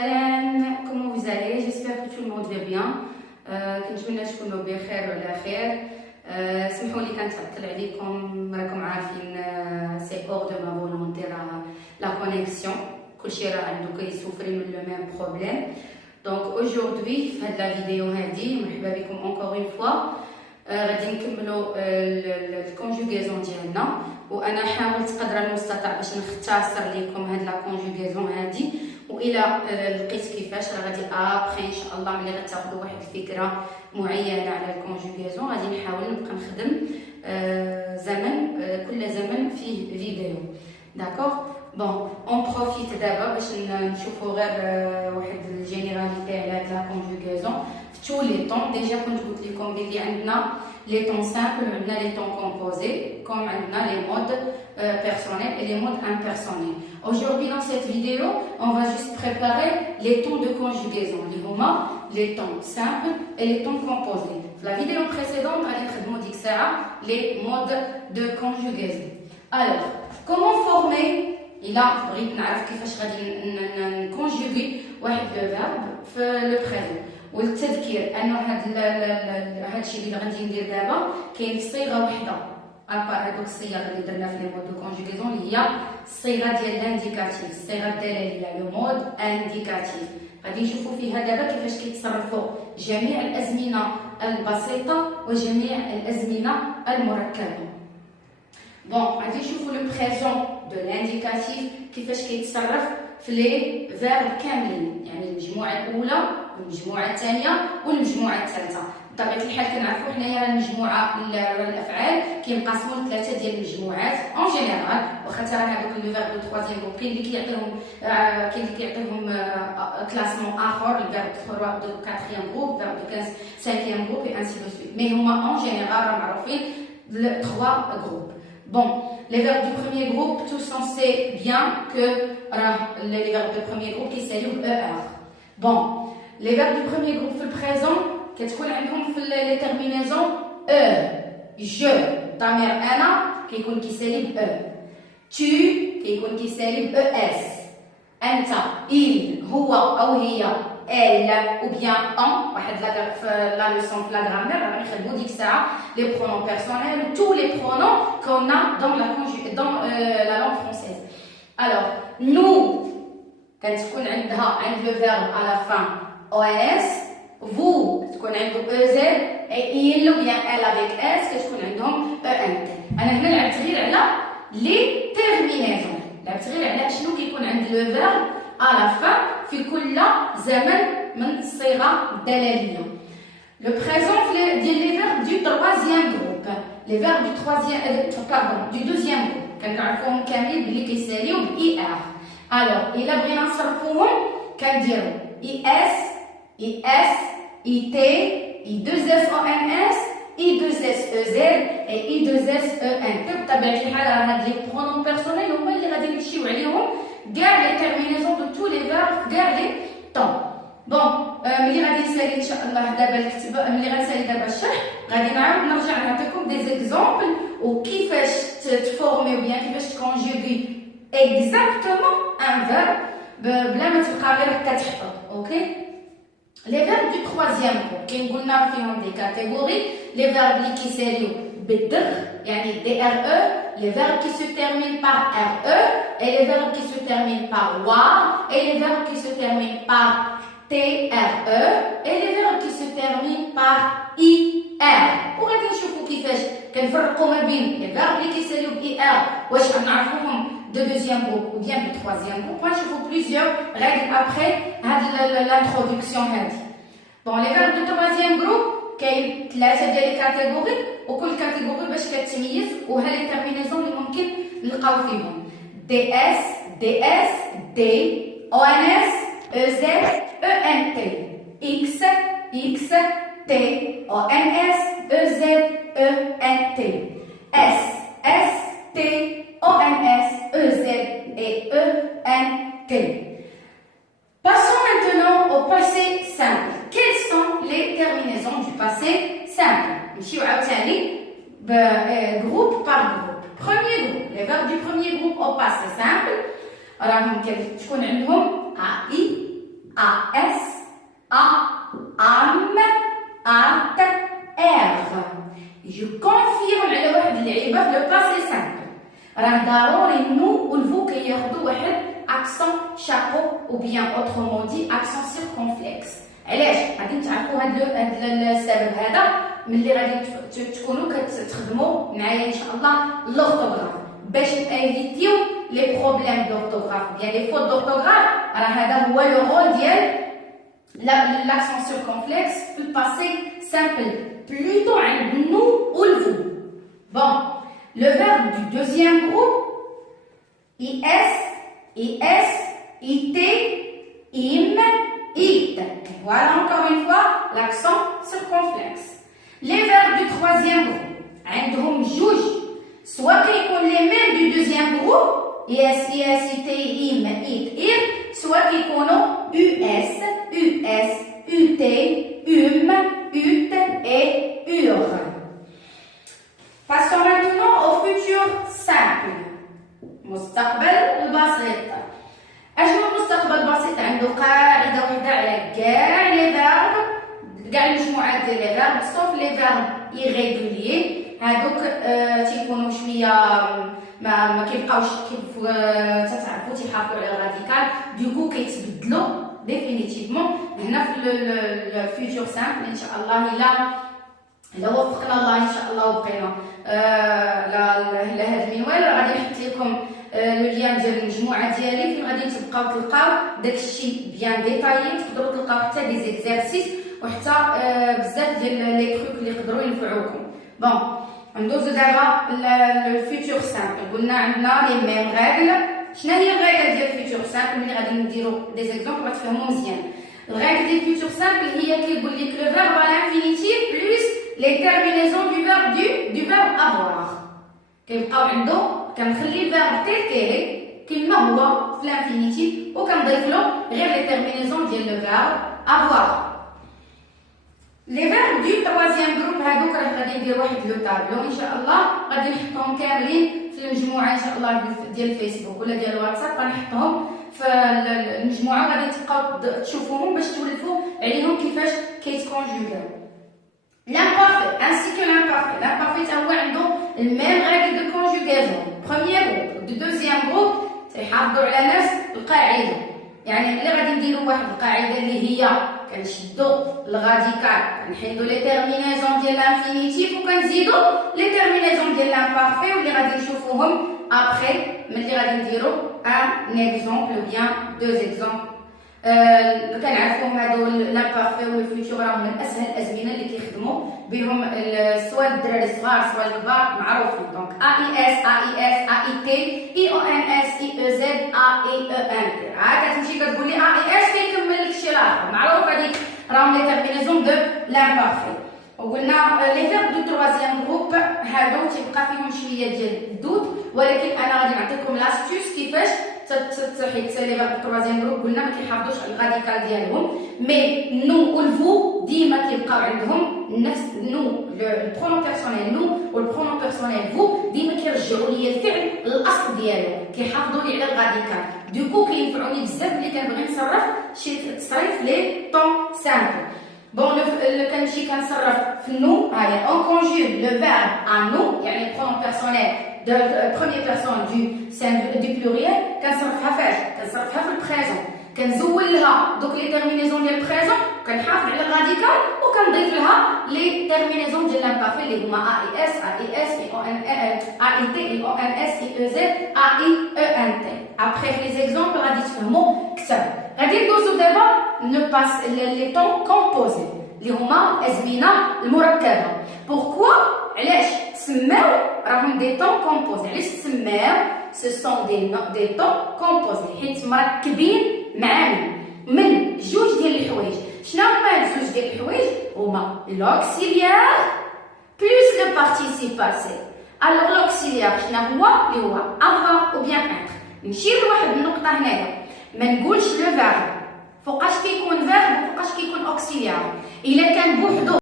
Comment vous allez? J'espère que tout le monde va bien. كنتمنى تكونوا بخير وعلى خير. سمحوا لي كنتعطل عليكم، راكم عارفين سي اور دو ما فولونتي لا كونيكسيون، كلشي راه عنده كيسوفري من لو ميم بروبليم. دونك اوجوردي في هاد لا فيديو هادي مرحبا بكم اونكور اون فوا. غادي نكملوا الكونجوغيزون ديالنا، وانا حاولت قدر المستطاع باش نختصر لكم هاد لا كونجوغيزون هادي، والى لقيت كيفاش راه غادي ابخي ان شاء الله ملي غتاخذوا واحد الفكره معينه على الكونجوغيزون غادي نحاول نبقى نخدم كل زمن فيه فيديو. داكوغ بون اون بروفيت دابا باش نشوفوا غير واحد الجينيراليتي على هاد لا كونجوغيزون في تو لي طون. ديجا كنت قلت لكم بلي عندنا لي طون سامبل وعندنا لي طون كومبوزي، كوم عندنا لي مود personnels et les modes impersonnels. Aujourd'hui, dans cette vidéo, on va juste préparer les tons de conjugaison, les tons simples et les tons composés. La vidéo précédente, on a les modes de conjugaison. Alors, comment former? Il a conjuguer le verbe le présent. والتذكير أنه هذا الشيء اللي غادي ندير دابا كاين في صيغة واحدة. ابار هذوك الصيغ اللي درنا في لي مود دو كونجوغيزون اللي هي الصيغه ديال الانديكاتيف، الصيغه الدلاليه، لو مود انديكاتيف. غادي نشوفوا فيها دابا كيفاش كيتصرفوا جميع الازمنه البسيطه وجميع الازمنه المركبه. بون غادي نشوفوا لو بريزون دو الانديكاتيف كيفاش كيتصرف في لي فيرب كاملين، يعني المجموعه الاولى والمجموعه الثانيه والمجموعه الثالثه. بطبيعه الحال كنعرفوا حنايا المجموعه الافعال كينقسموا لثلاثه ديال المجموعات اون جينيرال، واخا ترى هذوك لو فيرب دو تروازيام جروب كاين اللي كيعطيهم كلاسمون اخر، الفيرب دو كاتريام جروب، الفيرب دو 5 جروب اي انسي دو سويت، مي هما اون جينيرال راه معروفين 3 جروب. Bon, les verbes du premier groupe, tous on sait bien que les verbes du premier groupe qui s'allument ER. Bon, les verbes du premier groupe في البريزون كتكون عندهم في لي تيرمينيزون جو، ضمير انا كيكون كيسالي ب tu كيكون كيسالي ب اس، انت، il هو او هي، elle ou bien on. واحد la leçon في la grammaire راه نخدموا ديك الساعه les pronoms personnels, tous les pronoms qu'on a dans la langue française. Alors nous كتكون عند le verbe à la fin os، vous تكون عنده ez، et il ou bien elle avec s كتكون عندهم ent. انا هنا لعبت غير على لي تيرمينيزون، لعبت غير على شنو كيكون عند لو فيرب à la fin في كل زمن من الصيغه الدلاليه. Le présent ديال les verbes du troisième groupe، les verbes du du deuxième groupe كنعرفوهم كاملين بلي كيساليو ب er. alors الا بغينا نصرفوهم كنديروا es، es، it، i2s-ons، i2s-ez et i2s-en. بطبيعه الحال هاد لي برونون بيرسونيل هما اللي غادي نمشيو عليهم كاع لي تيرمينيزون دو تو لي فيرب كاع لي طون. بون ملي غادي نسالي ان شاء الله دابا الكتابه، ملي غنسالي دابا الشرح غادي نعاود نرجع نعطيكم دي زيكزامبل وكيفاش تفورمي و بيان كيفاش تكونجوغي اكزاكتومون ان فيرب بلا ما تبقى غير كتحفظ. اوكي، لي فيرب دو تروازيام جروب كاين قلنا فيهم دي كاتيجوري، لي فيرب اللي كيساليو بالدغ يعني دي ار او، les verbes qui se terminent par RE et les verbes qui se terminent par WAR et les verbes qui se terminent par TRE et les verbes qui se terminent par IR. وغادي نشوفوا كيفاش كنفرقوا ما بين les verbes اللي كيساليو ب IR واش غنعرفوهم de deuxième groupe ou bien de troisième groupe. غنشوفوا plusieurs règles après هاد l'introduction هادي. Bon, les verbes de troisième groupe كاين ثلاثه ديال الكاتيجوري، وكل كاتيجوري باش كتميز وها لي تيرمينيزون اللي ممكن نلقاو فيهم دي اس، دي اس، دي، او ان اس، او زد، او ان تي، اكس، اكس، تي، او ان اس، او زد، او ان تي، اس، اس، تي، او ان اس، او زد et او ان تي. Passons maintenant au passé simple. Quelles sont les terminaisons du passé simple? نمشيو عاوتاني groupe par groupe. Premier groupe, les verbes du premier groupe au passé simple راهم كتكون عندهم ai، AS, A, AM, AT, R. Je confirme على واحد اللعيبة في لو باسي سامبل. راه ضروري النو والفو كياخدو واحد اكسون شابو او بيان اوترومون دي اكسون سيركونفلكس. علاش؟ غادي نتعرفوا هاد السبب هذا ملي غادي تكونوا كتخدموا معايا ان شاء الله لورتوغراف باش نايفيتيو لي بروبليم دورتوغراف ديال لي فوت دورتوغراف. راه هذا هو لو رول ديال l'accent circonflexe في الباسي سامبل plutôt عند النو والفو. Bon, le verbe du deuxième groupe, IS, IS, IT, IM, IT. Voilà encore une fois l'accent circonflexe. Les verbes du troisième groupe, عندهم جوج soit كيكون les mêmes du deuxième groupe, IS, IS, IT, IM, IT, IR, soit كيكونوا US, US, UT, UM, UT et UR. Passons maintenant au futur simple. مستقبل البسيط. أشنو المستقبل البسيط؟ عنده قاعدة واحدة على كاع لي فيرب، كاع المجموعات ديال لي فيرب سوف لي فيرب إيغيغوليي. هادوك تيكونوا شوية ما كيبقاوش كيف تتعرفوا تيحافظوا على الراديكال، دوكو كيتبدلوا ديفينيتيفمون. هنا في الفيوتور سامبل ان شاء الله الا وفقنا الله ان شاء الله وبقينا لهاد المنوال غادي نحط لكم لو ليان ديال المجموعه ديالي فين غادي تبقاو تلقاو داكشي بيان ديتايي، تقدروا تلقاو حتى دي زيكزارسيس وحتى بزاف ديال لي تروك اللي يقدروا ينفعوكم. بون ندوزو دابا للفيوتور سامبل. قلنا عندنا لي ميم ريغل. شنو هي الريغل ديال الفيوتور سامبل؟ ملي غادي نديرو دي زيكزامبل غتفهموا مزيان. الريغل ديال الفيوتور سامبل هي كيقول لك لو فيرب على انفينيتيف بلس لي تيرمينيزون دو فيرب دو فيرب افوار. كيبقاو عنده كنخلي الفيرب تيل كيلي كما هو في الانفينيتيف وكنضيف له غير لي تيرمينيزون ديال لو فيرب افوار. لي فيرب دو تروازيام جروب هادوك راه غادي ندير واحد لو طابلو ان شاء الله غادي نحطهم كاملين في المجموعه ان شاء الله ديال الفيسبوك ولا ديال الواتساب. غنحطهم في المجموعه غادي تبقاو تشوفوهم باش تولفوا عليهم كيفاش كيتكونجوغاو. L'imparfait ainsi que l'imparfait. L'imparfait تا هو عنده الميم ريغل دو كونجوغاسيون. بروميير جروب دو دوزيام جروب تيحافظوا على نفس القاعده. يعني ملي غادي نديروا واحد القاعده اللي هي كنشدوا الغاديكال كنحيدوا لي تيرمينيزون ديال الانفينيتيف وكنزيدوا لي تيرمينيزون ديال لامبارفي واللي غادي نشوفوهم ابخي ملي غادي نديروا ان اكزومبل بيان دو اكزومبل. كنعرفوهم هادو لامبارفي والفيوتور راهم من اسهل الازمنه اللي كيخدموا بهم سواء الدراري الصغار سواء الكبار معروفين. دونك AIS AIS AIT EONS EEZ AEENT. عاد كتمشي كتقول لي AIS كيكمل لك شي الاخر معروف هذيك راهم لي تيرمينيزون دو لامبارفي. وقلنا لي فيرب دو تروازيام جروب هادو تيبقى فيهم شويه ديال الدود، ولكن انا غادي نعطيكم لاستيوس كيفاش حيت لي فيرب تروازيام جروب قلنا ما كيحافظوش على الراديكال ديالهم. مي نو والفو ديما كيبقاو عندهم نفس نو البرونون بيرسونيل نو والبرونون بيرسونيل فو ديما كيرجعوا لي الفعل للاصل ديالو كيحافظوا لي على الراديكال. دوكو كينفعوني بزاف ملي كنبغي نصرف شي تصريف لي طون سامبل. بون كنمشي كنصرف في النو هاهي اون كونجوغ لو فيرب ان نو يعني برونون بيرسونيل de première personne du pluriel كنصرفها فاش؟ كنصرفها في البريزون. كنزول لها دوك لي تيرمينيزون ديال البريزون كنحافظ على الراديكال وكنضيف لها لي تيرمينيزون ديال لامبارفي اللي هما AIS AIS AIT EONS EEZ AIENT. ابخي في لي زيكزامبل غادي تفهموا كثر. غادي ندوزو دابا نباس لي طون كومبوزي اللي هما الازمنه المركبه. بوركوا علاش تسماو راهم دي طون كومبوزي؟ علاش تسماو سو سون دي طون كومبوزي؟ حيت مركبين مع من جوج ديال الحوايج. شنو هما هاد جوج ديال الحوايج؟ هما لوكسيليير بلس لو بارتيسيب باسي. الوغ لوكسيليير شنو هو؟ اللي هو افوار او بيان اتر. نمشي لواحد النقطه هنايا ما نقولش لو فيرب فوقاش كيكون فيرب وفوقاش كيكون اوكسيليير. الا كان بوحدو